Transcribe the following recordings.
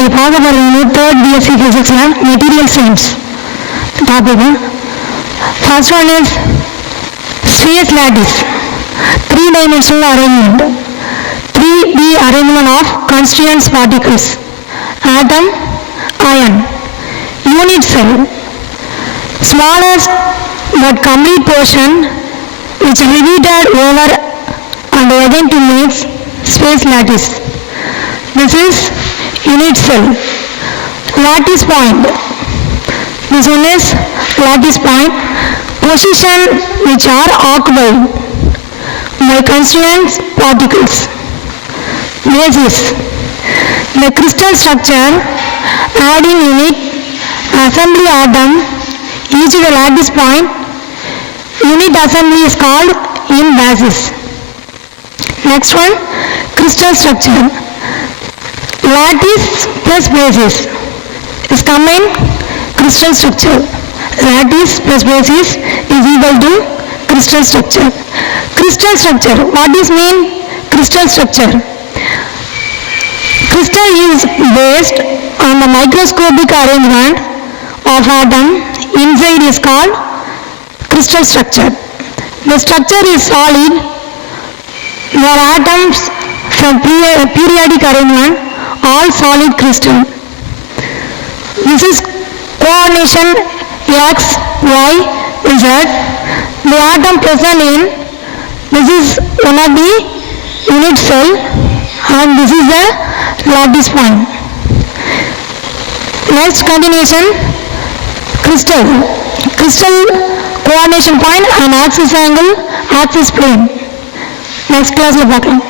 இன்னைக்கு பார்க்க போகிறது தேர்ட் பிஎஸ்சி ஃபிசிக்ஸில் material science topic. First one is space lattice, 3-dimensional arrangement, 3D arrangement of constituent particles, atom, ion, unit cell, smallest but complete portion which repeated over and again to make space lattice. This is unit cell. Lattice point. This one is lattice point. Position which are occupied by constituent particles. Basis. The crystal structure adding unit assembly atom each of the lattice point. Unit assembly is called in basis. Next one, crystal structure. Lattice plus basis is combined crystal structure. Lattice plus basis is equal to crystal structure. Crystal structure, what is mean crystal structure? Crystal is based on the microscopic arrangement of atom inside is called crystal structure. The structure is solid where atoms from periodic arrangement all solid crystal. This is coordination X, Y, Z. The atom present in this is one of the unit cell and this is the lattice point. Next continuation, crystal. Crystal coordination point and axis angle, axis plane. Next class la paakalam.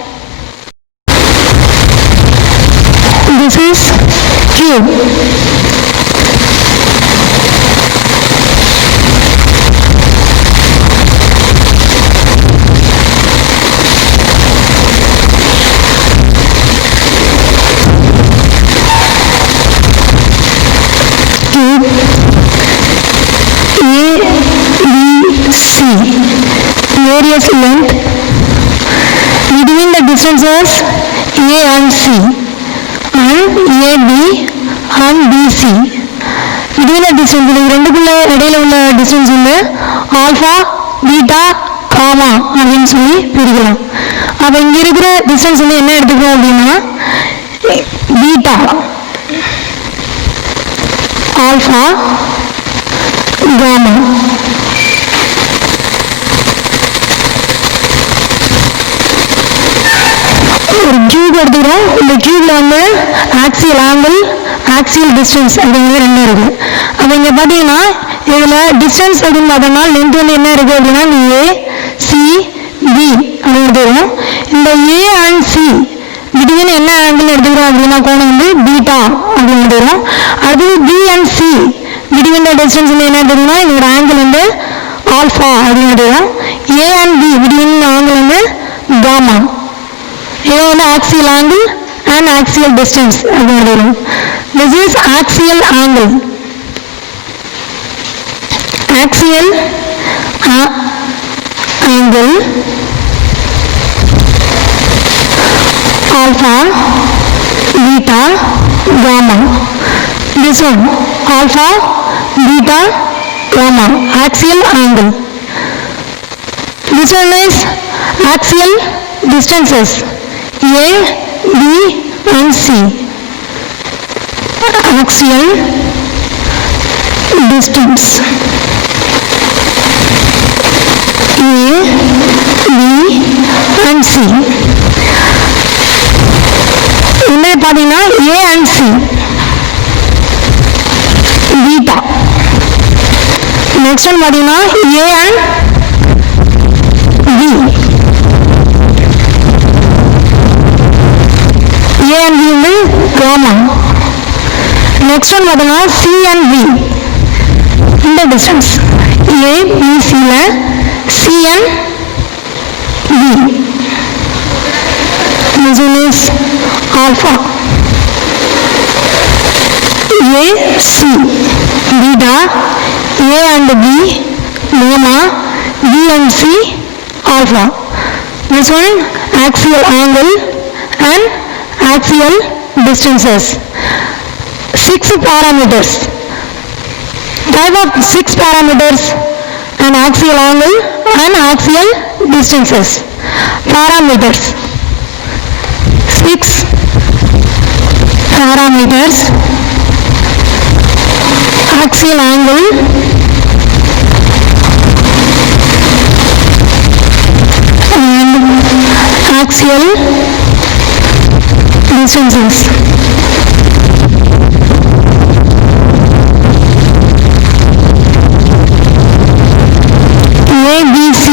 This is cube. Cube ABC, various length between the distances A and C and AB and BC. Between the distance இது ரெண்டுக்குள்ள இடையில உள்ள டிஸ்டன்ஸ் வந்து alpha beta gamma அப்படின்னு சொல்லி பிரிக்கலாம். அப்போ இங்க இருக்கிற டிஸ்டன்ஸ் வந்து என்ன எடுத்துக்கிறோம் அப்படின்னா பீட்டா ஆல்ஃபா காமா. ஒரு கியூப் எடுத்துக்கிறோம். இந்த கியூப்ல வந்து ஆக்சியல் ஆங்கிள் ஆக்சியல் டிஸ்டன்ஸ் அப்படிங்கிறது ரெண்டும் இருக்கு. அப்போ இங்கே பார்த்தீங்கன்னா இதில் டிஸ்டன்ஸ் அப்படின்னு பார்த்தோம்னா லென்த் வந்து என்ன இருக்குது அப்படின்னா ஏ சி பி அப்படின்னு எடுத்துக்கிறோம். இந்த ஏ அண்ட் சி திடீர்னு என்ன ஆங்கிள் எடுத்துக்கிறோம் அப்படின்னா கோணம் வந்து பீட்டா அப்படின்னு எடுத்துக்கிறோம். அடுத்தது பி அண்ட் சி திடீர்னு டிஸ்டன்ஸ் வந்து என்ன எடுத்துக்கணும்னா இதோட ஆங்கிள் வந்து ஆல்ஃபா அப்படின்னு எடுத்துக்கிறோம். ஏ அண்ட் பி திடீர்னு ஆங்கிள் வந்து காமா. இது வந்து axial angle and axial distance அப்படிங்கிறது. This is axial angle. Axial angle alpha, beta, gamma. This one alpha, beta, gamma. Axial angle. This one is axial distances. A, B and C. Axial distance A, B and C. இங்கே பார்த்தீங்கன்னா A and C beta. Next one பார்த்தீங்கன்னா A and B. A and B வந்து gamma. Next one பார்த்தோம்னா C and B. இந்த distance A, B, C-ல C and B. This one is alpha. A, C, beta, A and B, gamma, B and C, alpha. This one axial angle and axial distances. 6 parameters. Type of 6 parameters: an axial angle and axial distances. Parameters: 6 parameters: axial angle and axial distances. A, B, C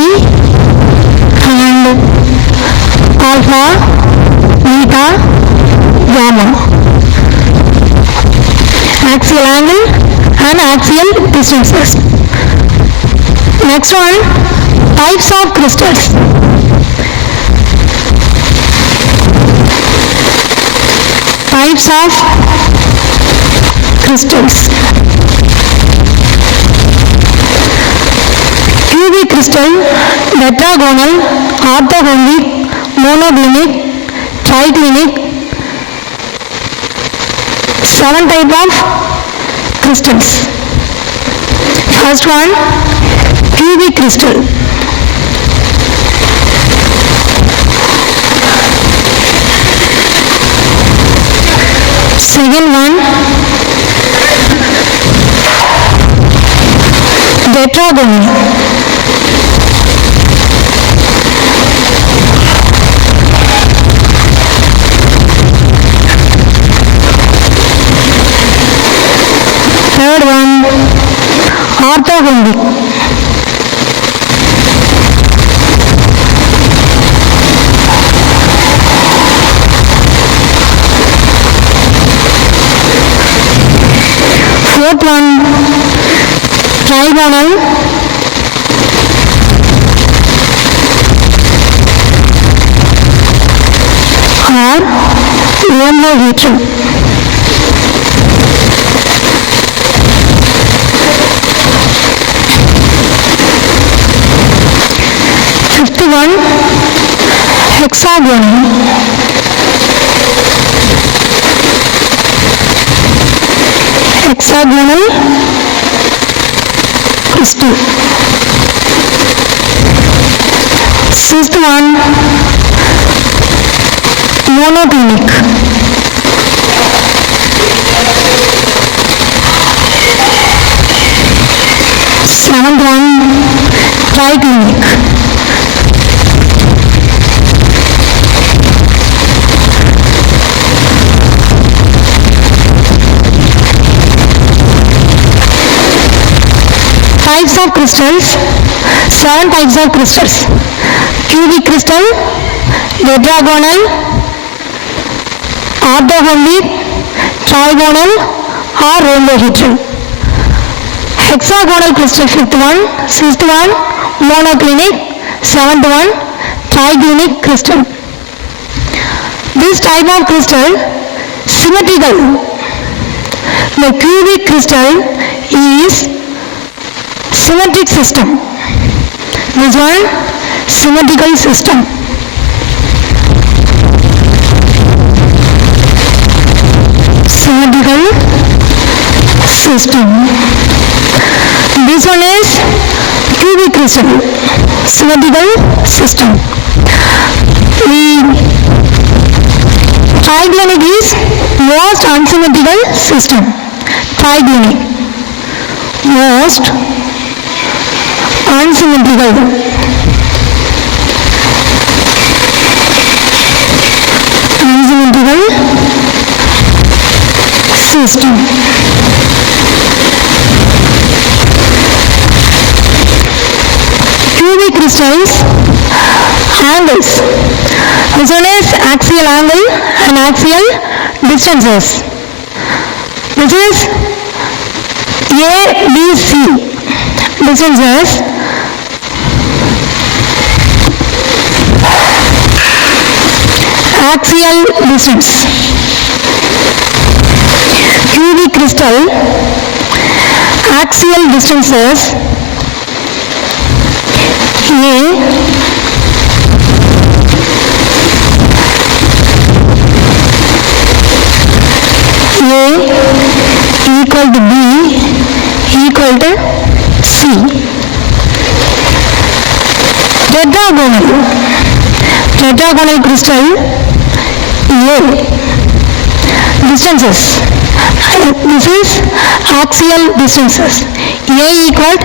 and alpha, beta, gamma. Axial angle and axial distances. Next one, types of crystals. Types of crystals. Cubic crystal, tetragonal, orthorhombic, monoclinic, triclinic. 7 type of crystals. First one, cubic crystal. Second one, tetragonal. Third one, orthorhombic. Fourth one, trigonal. Or rhombohedral. Fifth one, hexagonal. Hexagonal crystal. Sixth one, monoclinic. Seventh one, triclinic. Types of crystals. 7 types of crystals. Cubic crystal, tetragonal, orthorhombic, trigonal or rhombohedral. Hexagonal crystal, 5th one. 6th one, monoclinic. 7th one, triclinic crystal. This type of crystal, symmetrical. The cubic crystal is symmetric system. This one, symmetrical system. Symmetrical system. This one is cubic crystal, symmetrical system. The triclinic is most unsymmetrical system. Triclinic, most unsymmetrical. Unsymmetrical system. Cubic crystals, angles. This one is axial angle and axial distances. This is A, B, C. Distances. Axial distance. Cubic crystal, axial distances A, A, equal to B equal to C. Tetragonal crystal A. Distances. This is axial distances. A equal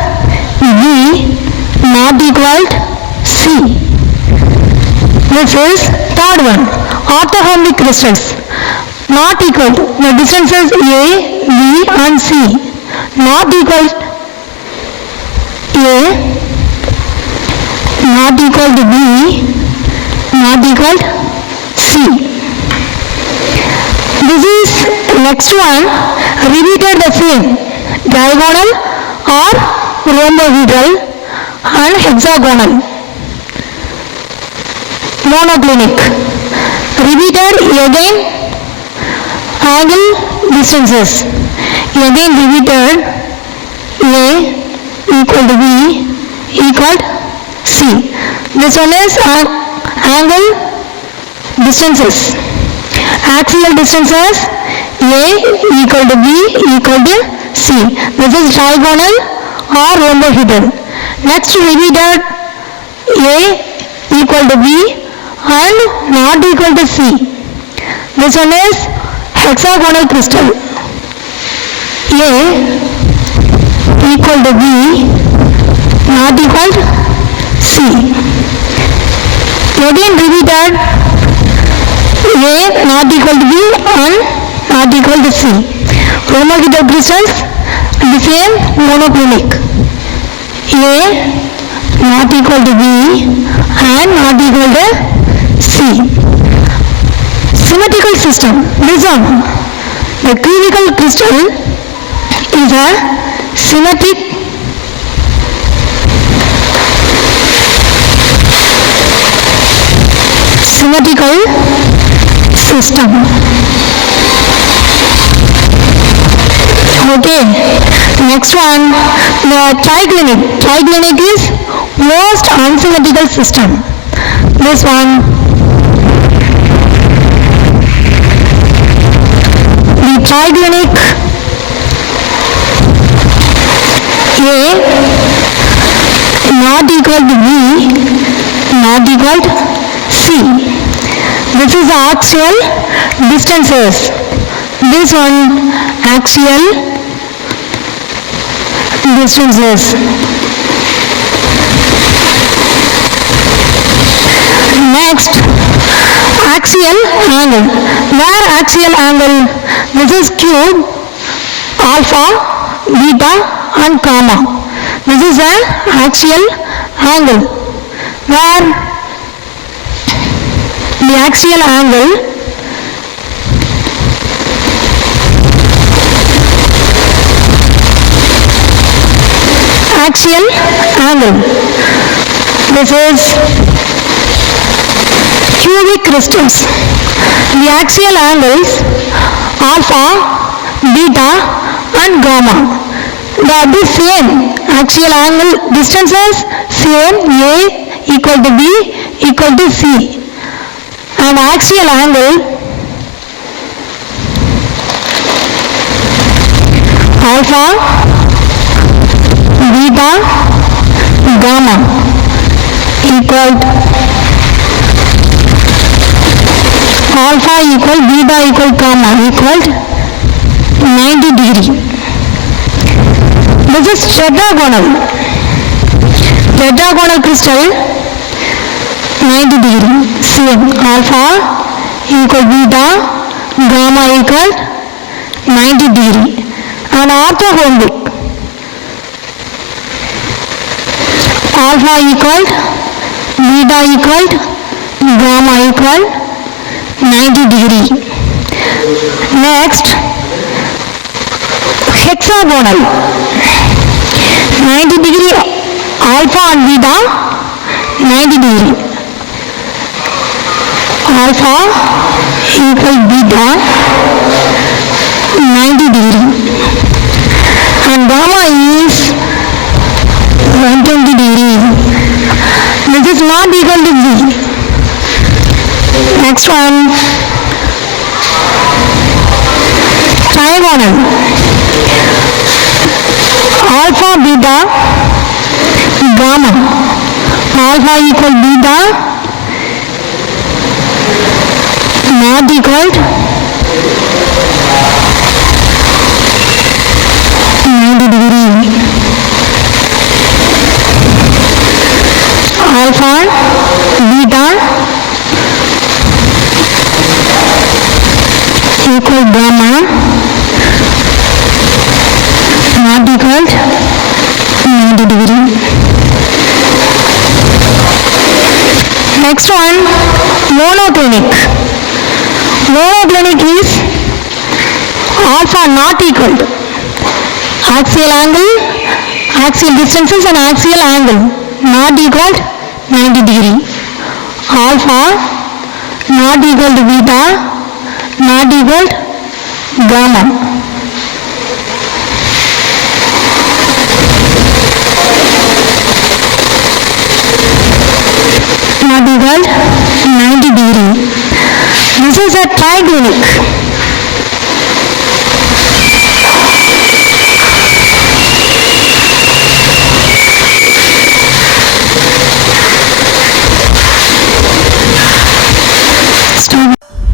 B not equal C. This is third one. Orthohombic crystals. Not equal to the distances A, B and C. Not equal A, not equal to B, not equal to C. This is next one, repeated the same, diagonal or rhombohedral and hexagonal. Monoclinic. Repeated again angle distances. Again repeated A equal to B equal to C. This one is angle distances. Axial distances A equal to B equal to C. This is diagonal or rhombohedral. Next repeated A equal to B and not equal to C. This one is hexagonal crystal. A equal to B not equal to C. Again repeated A not equal to B and not equal to C. Rhombohedral crystals the same monoclinic. A not equal to B and not equal to C. Symmetrical system. This one, the cubical crystal is a symmetric system. Okay, next one, the triclinic. Triclinic is most unsymmetrical system. This one, the triclinic A not equal to B not equal to C. This is axial distances. This one axial distances. Next, axial angle. Where axial angle? This is cube, alpha, beta and gamma. This is an axial angle. Where the axial angle this is cubic crystals. The axial angles alpha, beta and gamma. They are the same axial angle distances, same A equal to B equal to C. And axial angle alpha, beta, gamma equal alpha equal beta equal gamma equal 90 degree. This is tetragonal. Tetragonal crystal 90 degree. Same alpha equal beta, gamma equal 90 degree. And orthohombic. Alpha equal beta equal gamma equal 90 degree. Next, hexagonal. 90 degree alpha and beta, 90 degree. Alpha equal beta, 90 degree. And gamma is 120 degree. This is not equal to B. Next one, trigonal. alpha, beta, gamma. Alpha equal beta, not equal 90 degree. Alpha, beta equal gamma, not equal 90 degree. Next one, monoclinic. Monoclinic is alpha not equal to axial angle, axial distances and axial angle not equal to 90 degree. Alpha not equal to beta, not equal to gamma. Not equal 90 degree. This is a triclinic.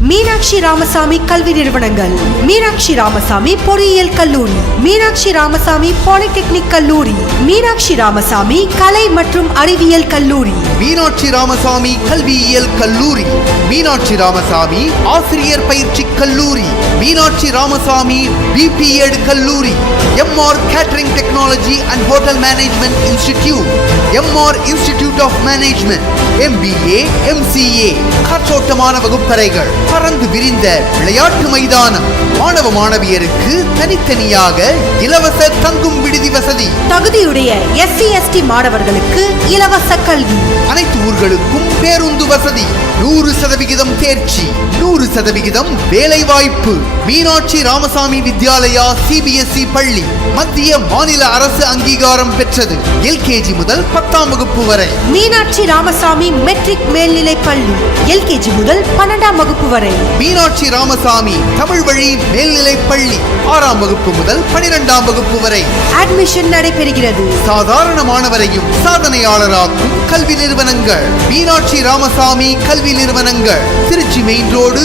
Meenakshi ராமசாமி கல்வி நிறுவனங்கள் மீனாட்சி ராமசாமி பொறியியல் கல்லூரி, மீனாட்சி ராமசாமி பாலிடெக்னிக் கல்லூரி, மீனாட்சி ராமசாமி கலை மற்றும் அறிவியல் கல்லூரி, மீனாட்சி ராமசாமி கல்வியியல் கல்லூரி, மீனாட்சி ராமசாமி ஆசிரியர் பயிற்சி கல்லூரி, மீனாட்சி ராமசாமி பிபிஎட் கல்லூரி, MR catering technology and hotel management institute, MR institute of management, MBA, MCA, காற்றோட்டமான வகுப்பறைகள், பறந்து விரிந்த விளையாட்டு மைதானம், மாணவ மாணவியருக்கு தனித்தனியாக இலவச தங்கும் விடுதி வசதி, தகுதியுடைய SC/ST மாணவர்களுக்கு இலவச கல்வி, அனைத்து ஊர்களுக்கும் பேருந்து வசதி, 100% தேர்ச்சி, 100% வேலை வாய்ப்பு. மீனாட்சி ராமசாமி வித்யாலயா CBSE பள்ளி மத்திய மாநில அரசு அங்கீகாரம் பெற்றது. LKG முதல் 10ஆம் வகுப்பு வரை. மீனாட்சி ராமசாமி மெட்ரிக் மேல்நிலை பள்ளி LKG முதல் 12ஆம் வகுப்பு வரை. மீனாட்சி ராமசாமி தமிழ் வழி மேல்நிலை பள்ளி 6ஆம் வகுப்பு முதல் 12ஆம் வகுப்பு வரை அட்மிஷன் நடைபெறுகிறது. சாதாரண மாணவரையும் சாதனையாளராக்கும் கல்வி நிறுவனங்கள் மீனாட்சி ராமசாமி கல்வி நிறுவனங்கள். திருச்சி மெயின் ரோடு,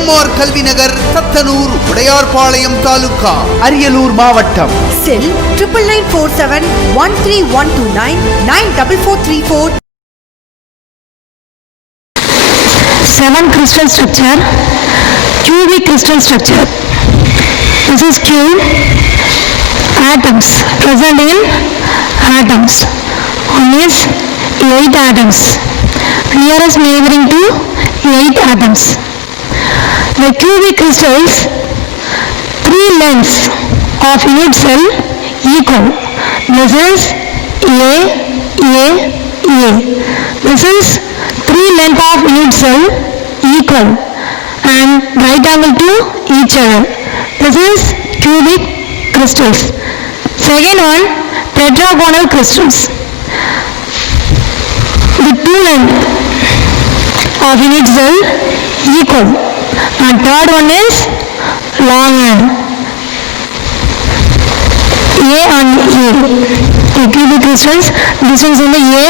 MR கல்வி நகர், சத்தனூர், உடையார்பாளையம் தாலுகா, அரியலூர் மாவட்டம். செல் 9947 13129 94434. 7 crystal structure, cubic crystal structure. This is cube, atoms, present in atoms. One is 8 atoms, nearest neighboring to 8 atoms. The cubic crystals, 3 lengths of unit cell equal. This is A, A, A. This is 3 length of unit cell equal and right angle to each other. This is cubic crystals. Second one, tetragonal crystals. The 2 length of unit cell equal and third one is long end. A and A. The cubic crystals, distance in the A,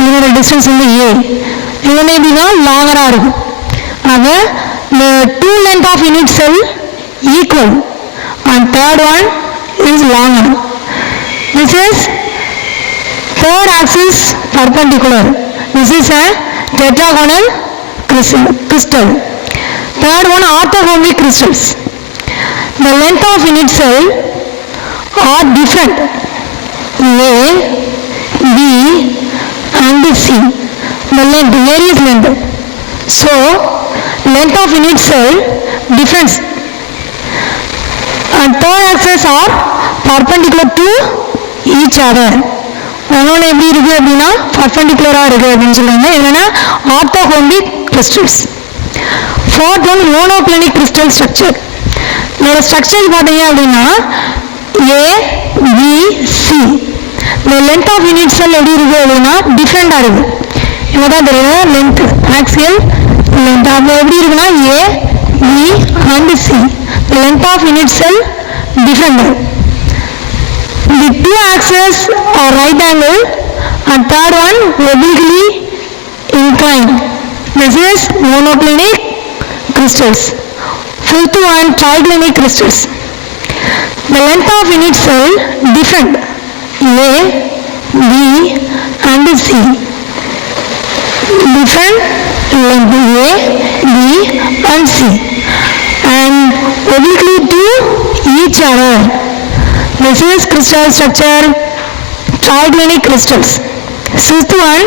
இதோட distance in the A. இதனை எப்படின்னா லாங்கராக இருக்கும். ஆக the 2 length of unit cell equal and third one is longer. This is third axis perpendicular. This is a tetragonal crystal. Third one, orthorhombic crystals. The length of unit cell are different. A, B and C. The length, various length. So, length of unit cell difference. And third axis are perpendicular to each other. ஒன்னொன்று எப்படி இருக்கு அப்படின்னா பர்பெண்டிகுலராக இருக்கு அப்படின்னு சொல்லுவாங்க. என்னன்னா orthorhombic crystals. Fourth one monoclinic crystal structure. இதோட ஸ்ட்ரக்சர் பார்த்தீங்க அப்படின்னா ABC. இந்த லென்த் ஆஃப் யூனிட் செல் எப்படி இருக்கு அப்படின்னா டிஃப்ரெண்டாக இருக்கு. இவ்வளோதான் தெரியும் லென்த் ஆக்சியல் லென்த். அப்போ எப்படி இருக்குன்னா A, B and C. The length of unit cell different. The two axes are right angle and third one obliquely inclined. This is monoclinic crystals. Fifth one triclinic crystals. The length of unit cell different A, B and C. Different length A, B and C and obliquely to each other. This is crystal structure triclinic crystals. Sixth one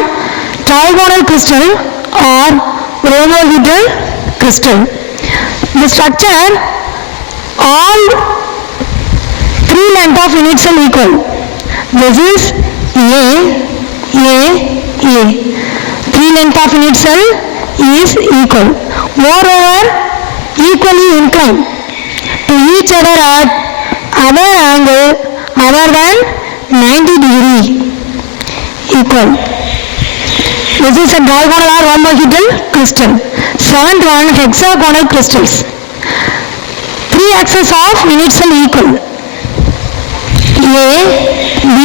trigonal crystal or rhombahedral crystal. The structure all three length of unit cell equal. This is A. Three length of unit cell is equal. Moreover, equally inclined to each other at other angle other than 90 degree equal. This is a diagonal or rhombohedral crystal. Seventh one hexagonal crystals. Three axes of unit cell equal. A, B,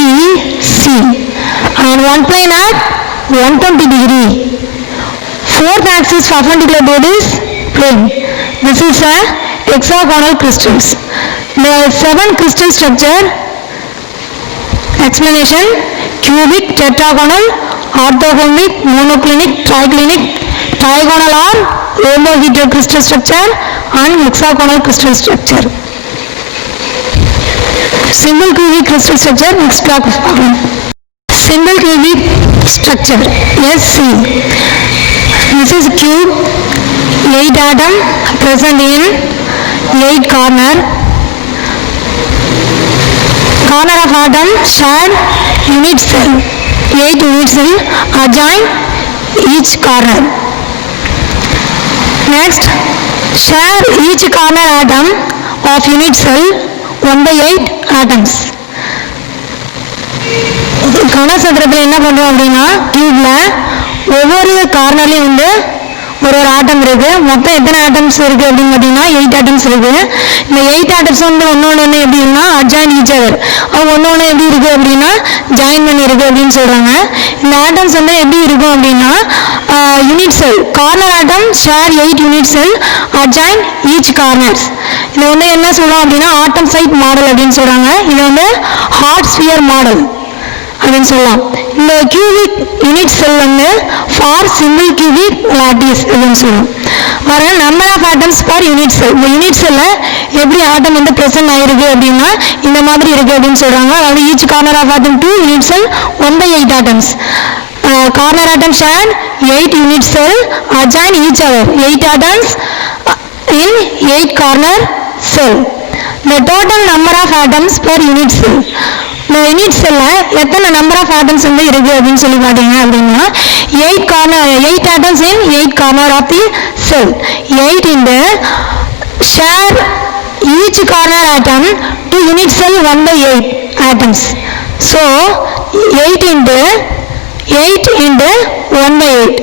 C and one plane at 120 degree. Fourth axis perpendicular to this plane. This is a hexagonal crystals. The seven crystal structure explanation: cubic, tetragonal, orthogonic, monoclinic, triclinic, trigonal or rhombohedral crystal structure and hexagonal crystal structure. Single cubic crystal structure next block of problem. Single cubic structure SC. This is cube, 8 atom present in 8 corner. Corner of atom shared unit cell. 8 unit cell adjoin each corner. Next, share each corner atom of unit cell 1/8 atoms. கனசதுரத்தில் என்ன பண்ணுவோம் அப்படின்னா டியூப்ல ஒவ்வொரு கார்னர்லையும் வந்து ஒரு ஆட்டம் இருக்கு. மொத்தம் எத்தனை ஆட்டம்ஸ் இருக்கு அப்படின்னு பார்த்தீங்கன்னா 8 ஆட்டம்ஸ் இருக்கு. இந்த 8 ஆட்டம்ஸ் வந்து ஒன்னொன்று எப்படின்னா அட்ஜாயின் ஈச் அதர். அவங்க ஒன்னொன்று எப்படி இருக்கு அப்படின்னா ஜாயின் பண்ணி இருக்கு அப்படின்னு சொல்றாங்க. இந்த ஆட்டம்ஸ் வந்து எப்படி இருக்கும் அப்படின்னா unit cell corner atom share 8 unit cell adjoin each corners. இதை வந்து என்ன சொல்றோம் அப்படின்னா ஆட்டம் சைட் மாடல் அப்படின்னு சொல்றாங்க. இது வந்து ஹார்ட் ஸ்பியர் மாடல் அப்படின்னு சொல்லலாம். இந்த கியூபிக் யூனிட் செல் வந்து ஃபார் சிங்கிள் கியூபிக் லாட்டிஸ் அப்படின்னு சொல்லுவோம். பாருங்க number of atoms for unit cell. இந்த யூனிட் செல்ல எப்படி ஆட்டம் வந்து பிரசன்ட் ஆயிருக்கு அப்படின்னா இந்த மாதிரி இருக்கு அப்படின்னு சொல்றாங்க. அதாவது each corner of atom 2 unit cell 1/8 atoms. Corner atom share 8 unit cell adjoin each other. 8 atoms in 8 corner cell. The total number of atoms per unit cell. இந்த யூனிட் செல்ல எத்தனை நம்பர் ஆஃப் ஆட்டம்ஸ் வந்து இருக்கு அப்படின்னு சொல்லி பார்த்தீங்க அப்படின்னா 8 atoms in 8 corner of the cell. 8 in the share each corner atom to unit cell 1/8 atoms. So 8 into 1/8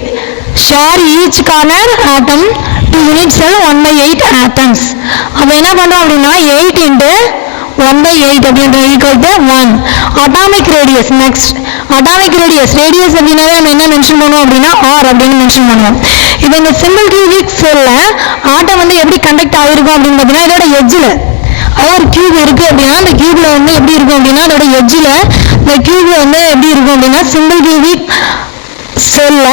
share each corner atom to unit cell 1/8 atoms. அப்ப என்ன பண்றோம் அப்படின்னா 8 into 1/8 அப்படின்றது equal to 1. Atomic radius. Next atomic radius அப்படின்னாவே நம்ம என்ன மென்ஷன் பண்ணுவோம் அப்படின்னா R அப்படின்னு மென்ஷன் பண்ணுவோம். இப்போ இந்த சிம்பிள் கியூபிக் செல்ல ஆட்டம் வந்து எப்படி கண்டக்ட் ஆகிருக்கும் அப்படின்னு பார்த்தீங்கன்னா இதோட எட்ஜில் ஒரு கியூப் இருக்கு அப்படின்னா அந்த கியூப்ல வந்து எப்படி இருக்கும் அப்படின்னா அதோட எட்ஜில் இந்த கியூப்ல வந்து எப்படி இருக்கும் அப்படின்னா சிம்பிள் கியூபிக் செல்ல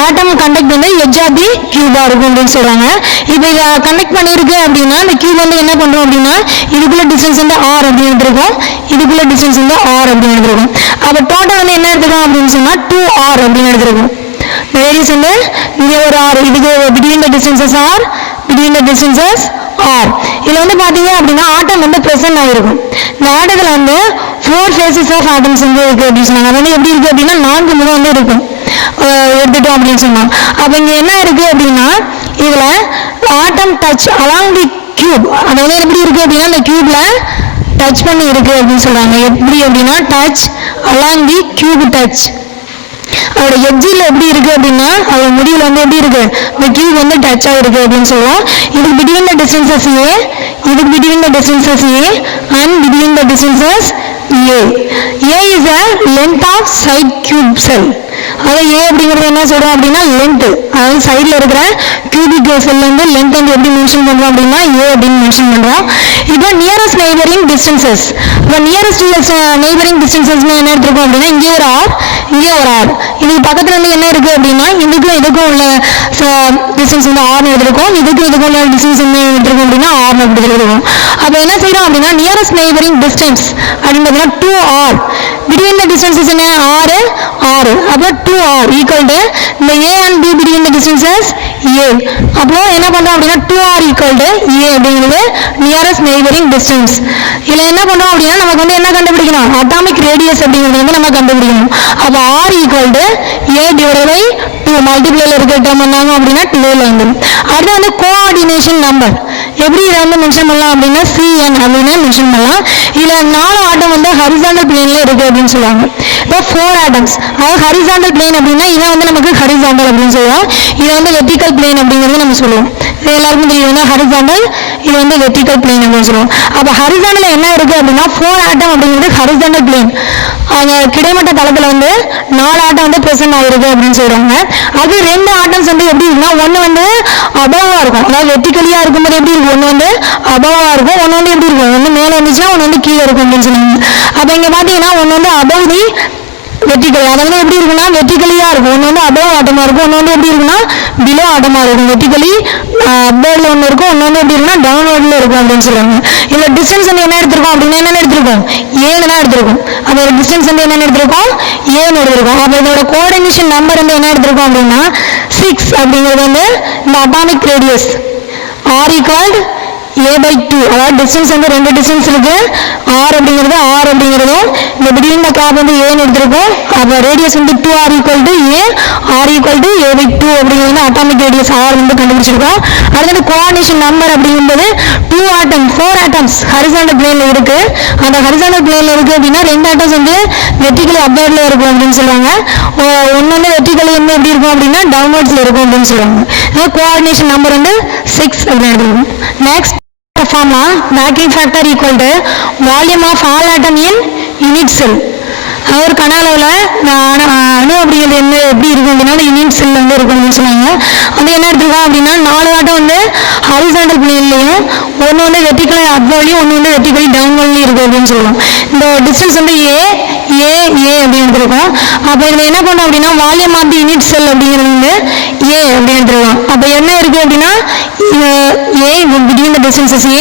ஆட்டம் கண்டக்ட் வந்து எட்ஜ் ஆஃப் தி கியூபா இருக்கும் அப்படின்னு சொல்றாங்க. இப்போ இதை கண்டக்ட் பண்ணிருக்கு அப்படின்னா இந்த கியூப் வந்து என்ன பண்றோம் அப்படின்னா இதுக்குள்ள டிஸ்டன்ஸ் வந்து R அப்படின்னு இருக்கும், இதுக்குள்ள டிஸ்டன்ஸ் வந்து R அப்படின்னு எடுத்துருக்கும். அப்போ டோட்டல் வந்து என்ன எடுத்துக்கோம் அப்படின்னு சொன்னா 2R அப்படின்னு எடுத்துருக்கும். ரேடியஸ் வந்து இங்கே ஒரு R, இதுக்கு between the distances R, between the distances R. இதில் வந்து பார்த்தீங்க அப்படின்னா ஆட்டம் வந்து ப்ரெசென்ட் ஆகிருக்கும். இந்த ஆட்டத்தில் வந்து 4 ஃபேஸஸ் ஆஃப் ஆட்டம்ஸ் வந்து இருக்கு அப்படின்னு சொன்னாங்க. அது வந்து எப்படி இருக்கு அப்படின்னா 4 முகம் வந்து இருக்கும் எடுத்துட்டோம் அப்படின்னு சொன்னாங்க. அப்போ இங்கே என்ன இருக்கு அப்படின்னா இதுல ஆட்டம் டச் அலாங் தி கியூப், அதாவது எப்படி இருக்கு அப்படின்னா இந்த கியூப்ல டச் பண்ணி இருக்கு அப்படின்னு சொல்றாங்க. எப்படி அப்படின்னா touch along the cube touch. அதோட எட்ஜில் எப்படி இருக்கு அப்படின்னா அதோட முடிவில் வந்து எப்படி இருக்கு இந்த கியூப் வந்து டச் ஆகிருக்கு அப்படின்னு சொல்லுவோம். இதுக்கு பிட்வீன் த டிஸ்டன்சஸ் A, இதுக்கு between the distances A and between the distances A. A is a length of side cube cell. அதாவது A அப்படிங்கிறது என்ன சொல்றோம் அப்படின்னா லென்த், அதாவது சைடில் இருக்கிற கியூபிக் செல் வந்து லென்த் வந்து எப்படி மென்ஷன் பண்றோம் அப்படின்னா A அப்படின்னு மென்ஷன் பண்றோம். இப்போ நியரஸ்ட் நெய்பரிங் டிஸ்டன்சஸ், இப்போ நியரஸ்ட் நெய்பரிங் டிஸ்டன்சஸ் என்ன எடுத்துருக்கோம் அப்படின்னா இங்கே ஒரு R, இங்கே ஒரு R, இதுக்கு பக்கத்துல வந்து என்ன இருக்கு அப்படின்னா இதுக்கும் உள்ள டிஸ்டன்ஸ் வந்து R எடுத்துருக்கோம், இதுக்கும் உள்ள டிஸ்டன்ஸ் என்ன எடுத்துருக்கோம் அப்படின்னா R அப்படி எடுத்துருக்கோம். அப்போ என்ன செய்யறோம் அப்படின்னா நியரஸ்ட் நெய்பரிங் டிஸ்டன்ஸ் அப்படின்னு பார்த்தீங்கன்னா 2R, between the distances என்ன R, அப்போ 2R equal to இந்த A and B between the distances A. அப்போ என்ன பண்றோம் அப்படின்னா 2R equal to A அப்படிங்கிறது நியரஸ்ட் நெய்பரிங் டிஸ்டன்ஸ். இதுல என்ன பண்றோம் அப்படின்னா நமக்கு வந்து என்ன கண்டுபிடிக்கணும், அட்டாமிக் ரேடியஸ் அப்படிங்கிறது வந்து நம்ம கண்டுபிடிக்கணும். அப்போ R equal to A divided by 2 மல்டிப்ளைல இருக்க டேர்ம் என்னங்க அப்படின்னா 12 வந்துடும். அடுத்து வந்து கோஆர்டினேஷன் நம்பர் எப்படி இதை வந்து மென்ஷன் பண்ணலாம் அப்படின்னா CN அப்படின்னு மென்ஷன் பண்ணலாம். இதுல 4 ஆட்டம் வந்து ஹரிசாண்டல் பிளேன்ல இருக்கு அப்படின்னு சொல்லுவாங்க. இப்போ 4 ஆட்டம்ஸ், அதாவது ஹரிசாண்டல் பிளேன் அப்படின்னா இதை வந்து நமக்கு ஹரிசாண்டல் அப்படின்னு சொல்லுவோம், இதை வந்து வெர்டிகல் பிளேன் அப்படிங்கிறது நம்ம சொல்லுவோம். இது எல்லாருக்கும் தெரியும் வந்து ஹரிசாண்டல், இது வந்து வெர்டிகல் பிளேன் அப்படின்னு சொல்லுவோம். அப்போ ஹரிசாண்டல் என்ன இருக்கு அப்படின்னா 4 ஆட்டம் அப்படிங்கிறது ஹரிசாண்டல் பிளேன், அவங்க கிடைமட்ட தளத்துல வந்து 4 ஆட்டம் வந்து பிரசன்ட் ஆயிருக்கு அப்படின்னு சொல்றாங்க. அது 2 ஆட்டம்ஸ் வந்து எப்படி இருக்குன்னா ஒன்னு வந்து அபவா இருக்கும், அதாவது வெர்டிகலியா இருக்கும்போது எப்படி இருக்கும், ஒன்னு வந்து அபவா இருக்கும், ஒன்னு வந்து எப்படி இருக்கும், ஒன்னு மேல இருந்துச்சுன்னா ஒன்னு வந்து கீழே இருக்கும் அப்படின்னு சொன்னாங்க. அப்ப இங்க பாத்தீங்கன்னா ஒன்னு வந்து அபவ் தி வெர்டிகல், அதாவது எப்படி இருக்குன்னா வெர்டிகலியா இருக்கும், ஒன்னு வந்து அபவ் ஆட்டமா இருக்கும், ஒன்னு வந்து எப்படி இருக்குன்னா பிலோ ஆட்டமா இருக்கும். வெர்டிகலி அப்வர்ட்ல ஒன்னு இருக்கும், ஒன்னு வந்து எப்படி இருக்குன்னா டவுன்வர்ட்ல இருக்கும் அப்படின்னு சொல்றாங்க. இந்த டிஸ்டன்ஸ் வந்து என்ன எடுத்திருக்கோம் அப்படின்னா என்ன எடுத்திருக்கோம், 7 தான் எடுத்திருக்கோம். அதோட டிஸ்டன்ஸ் வந்து என்ன எடுத்திருக்கோம், 7 எடுத்திருக்கோம். அப்ப இதோட கோஆர்டினேஷன் நம்பர் வந்து என்ன எடுத்திருக்கோம் அப்படின்னா 6 அப்படிங்கிறது வந்து இந்த atomic radius R equal A/2, அதாவது டிஸ்டன்ஸ் வந்து 2 டிஸ்டன்ஸ் இருக்கு, R அப்படிங்கிறதும் இந்த பிட்வீன் த கேப் வந்து A எடுத்திருக்கோம். அப்போ ரேடியஸ் வந்து 2R equal to A, R equal to A/2 அப்படிங்கிறது அட்டாமிக் ரேடியஸ் R வந்து கண்டுபிடிச்சிருக்கோம். அடுத்தது கோஆர்டினேஷன் நம்பர் அப்படிங்கும்போது 4 ஆட்டம்ஸ் ஹரிசாண்டல் பிளேன்ல இருக்கு. அந்த ஹரிசாண்டல் பிளேன்ல இருக்கு அப்படின்னா 2 ஆட்டம்ஸ் வந்து வெர்டிகலி அப்வர்ட்ல இருக்கும் அப்படின்னு சொல்லுவாங்க, ஒன்னு வந்து வெர்டிகலி வந்து எப்படி இருக்கும் அப்படின்னா டவுன்வர்ட்ஸ்ல இருக்கும் அப்படின்னு சொல்லுவாங்க. கோஆர்டினேஷன் நம்பர் வந்து 6 அப்படின்னு எடுத்துருக்கோம். Next formula, vacuum factor equal to volume of all atom in unit cell. ஒரு கன அளவில் அணு அப்படிங்கிறது என்ன எப்படி இருக்கும் அப்படின்னா யூனிட் செல் வந்து இருக்கும் அப்படின்னு சொன்னாங்க. வந்து என்ன எடுத்துருக்கோம் அப்படின்னா 4 ஆட்டம் வந்து ஹாரிசாண்டல் பிளேன்லையும் ஒன்று வந்து வெர்டிகலி அப்வர்ட்லையும் ஒன்று வந்து வெர்டிகலி டவுன்வர்ட்லையும் இருக்கும் அப்படின்னு சொல்லுவோம். இந்த டிஸ்டன்ஸ் வந்து ஏ அப்படின்னு எடுத்துருக்கோம். அப்போ இதில் என்ன பண்ணோம் அப்படின்னா volume of the unit cell அப்படிங்கிறது வந்து A அப்படின்னு எடுத்துருக்கோம். அப்போ என்ன இருக்கு அப்படின்னா A between the distances A,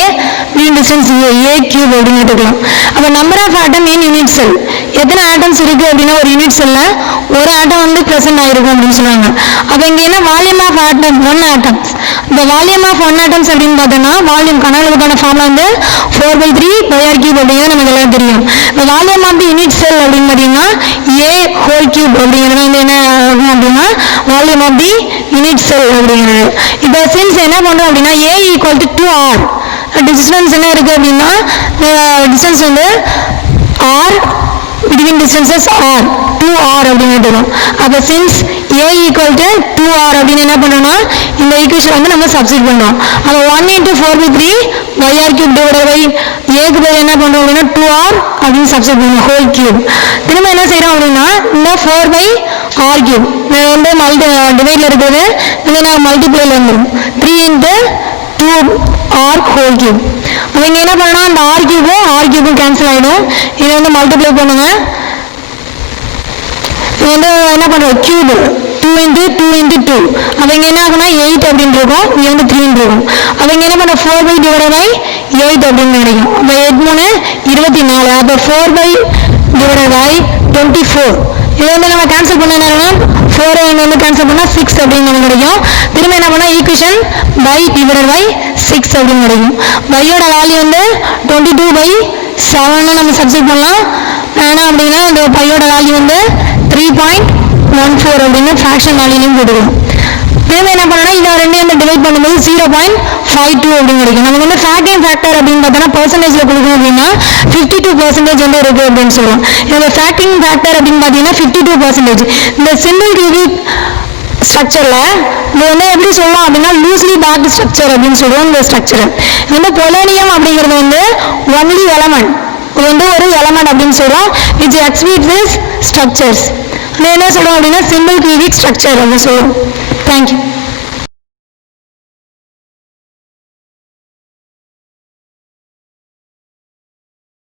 between distance A cube அப்படின்னு எடுத்துக்கலாம். அப்போ number of atom in unit cell, எத்தனை ஆட்டம்ஸ் இருக்கு அப்படின்னா ஒரு யூனிட் செல்ல ஒரு ஆட்டம் வந்து பிரசன்ட் ஆயிருக்கும் அப்படின்னு சொல்லுவாங்க. அப்போ இங்க என்ன வால்யூம் ஆஃப் ஆட்டம் 1 ஆட்டம்ஸ். இந்த வால்யூம் ஆஃப் 1 ஆட்டம்ஸ் அப்படின்னு பார்த்தோம்னா வால்யூம் கனவுக்கான ஃபார்முலா வந்து 4/3 πr கியூப் அப்படிங்கிறது நமக்கு எல்லாம் தெரியும். இந்த volume of the unit cell அப்படின்னு பார்த்தீங்கன்னா A ஹோல் கியூப் அப்படிங்கிறது வந்து என்ன ஆகும் அப்படின்னா volume of the unit cell அப்படிங்கிறது. இப்போ சின்ஸ் என்ன பண்றோம் அப்படின்னா A equal to 2R, distance என்ன இருக்கு அப்படின்னா டிஸ்டன்ஸ் வந்து R between distances R, 2R அப்படின்னு எடுத்துக்கணும். அப்போ since A equal to 2R அப்படின்னு என்ன பண்ணோம்னா இந்த ஈக்குவேஷன் வந்து நம்ம சப்ஸ்டிட் பண்ணோம். அப்போ 1 into 4/3 πr cube divided by Aக்கு பேர் என்ன பண்ணுறோம் அப்படின்னா 2R அப்படின்னு சப்ஸ்டிட் பண்ணோம் ஹோல் கியூப். திரும்ப என்ன செய்கிறோம் அப்படின்னா இந்த 4/R cube வந்து டிவைட்ல இருக்கிறது இல்லை நான் மல்டிப்ளைல வந்துடும் 3 into 2R ஹோல் கியூப். அவங்க என்ன பண்ணணும் அந்த R கியூபும் கேன்சல் ஆகிடும். இதை வந்து மல்டிப்ளை பண்ணுங்க. இது வந்து என்ன பண்ணுறோம் கியூபு 2 into 2 அவங்க என்ன ஆகுனா 8 அப்படின்னு இருக்கும், இங்கே வந்து 3 இருக்கும். அவங்க என்ன பண்ண 4/8 அப்படின்னு கிடைக்கும். அப்போ 8 3 24, அப்போ 4/24. இதை வந்து நம்ம கேன்சல் பண்ண என்ன 4 வந்து கேன்சல் பண்ணால் 6 அப்படின்னு நமக்கு கிடைக்கும். திரும்ப என்ன பண்ணால் ஈக்குவேஷன் by divided by 6 அப்படின்னு கிடைக்கும். பையோட வேல்யூ வந்து 22/7 நம்ம சப்ஸ்டிட் பண்ணலாம். வேணாம் அப்படின்னா இந்த பையோட வேல்யூ வந்து 3.14 அப்படின்னு ஃப்ராக்ஷன் வேல்யூலையும் போட்டுக்கலாம். திரும்ப என்ன பண்ணோம்னா இதை ரெண்டையும் வந்து டிவைட் பண்ணும்போது 0.52 அப்படின்னு கிடைக்கும். நமக்கு வந்து ஃபேக்டிங் ஃபேக்டர் அப்படின்னு பார்த்தோன்னா பர்சன்டேஜில் கொடுக்கணும் அப்படின்னா 52% வந்து இருக்குது அப்படின்னு சொல்லுவோம். இதோட ஃபேக்டிங் ஃபேக்டர் அப்படின்னு பார்த்தீங்கன்னா 52%. இந்த சிம்பிள் கியூபிக் ஸ்ட்ரக்சரில் இது வந்து எப்படி சொல்லலாம் அப்படின்னா லூஸ்லி பேக்டு ஸ்ட்ரக்சர் அப்படின்னு சொல்லுவோம். இந்த ஸ்ட்ரக்சர் வந்து பொலோனியம் அப்படிங்கிறது வந்து ஒன்லி எலமெண்ட், இது வந்து ஒரு எலமெண்ட் அப்படின்னு சொல்றோம் which exhibit this structures. என்ன சொல்றோம் அப்படின்னா சிம்பிள் கியூபிக் ஸ்ட்ரக்சர் அப்படின்னு சொல்றோம். தேங்க்யூ.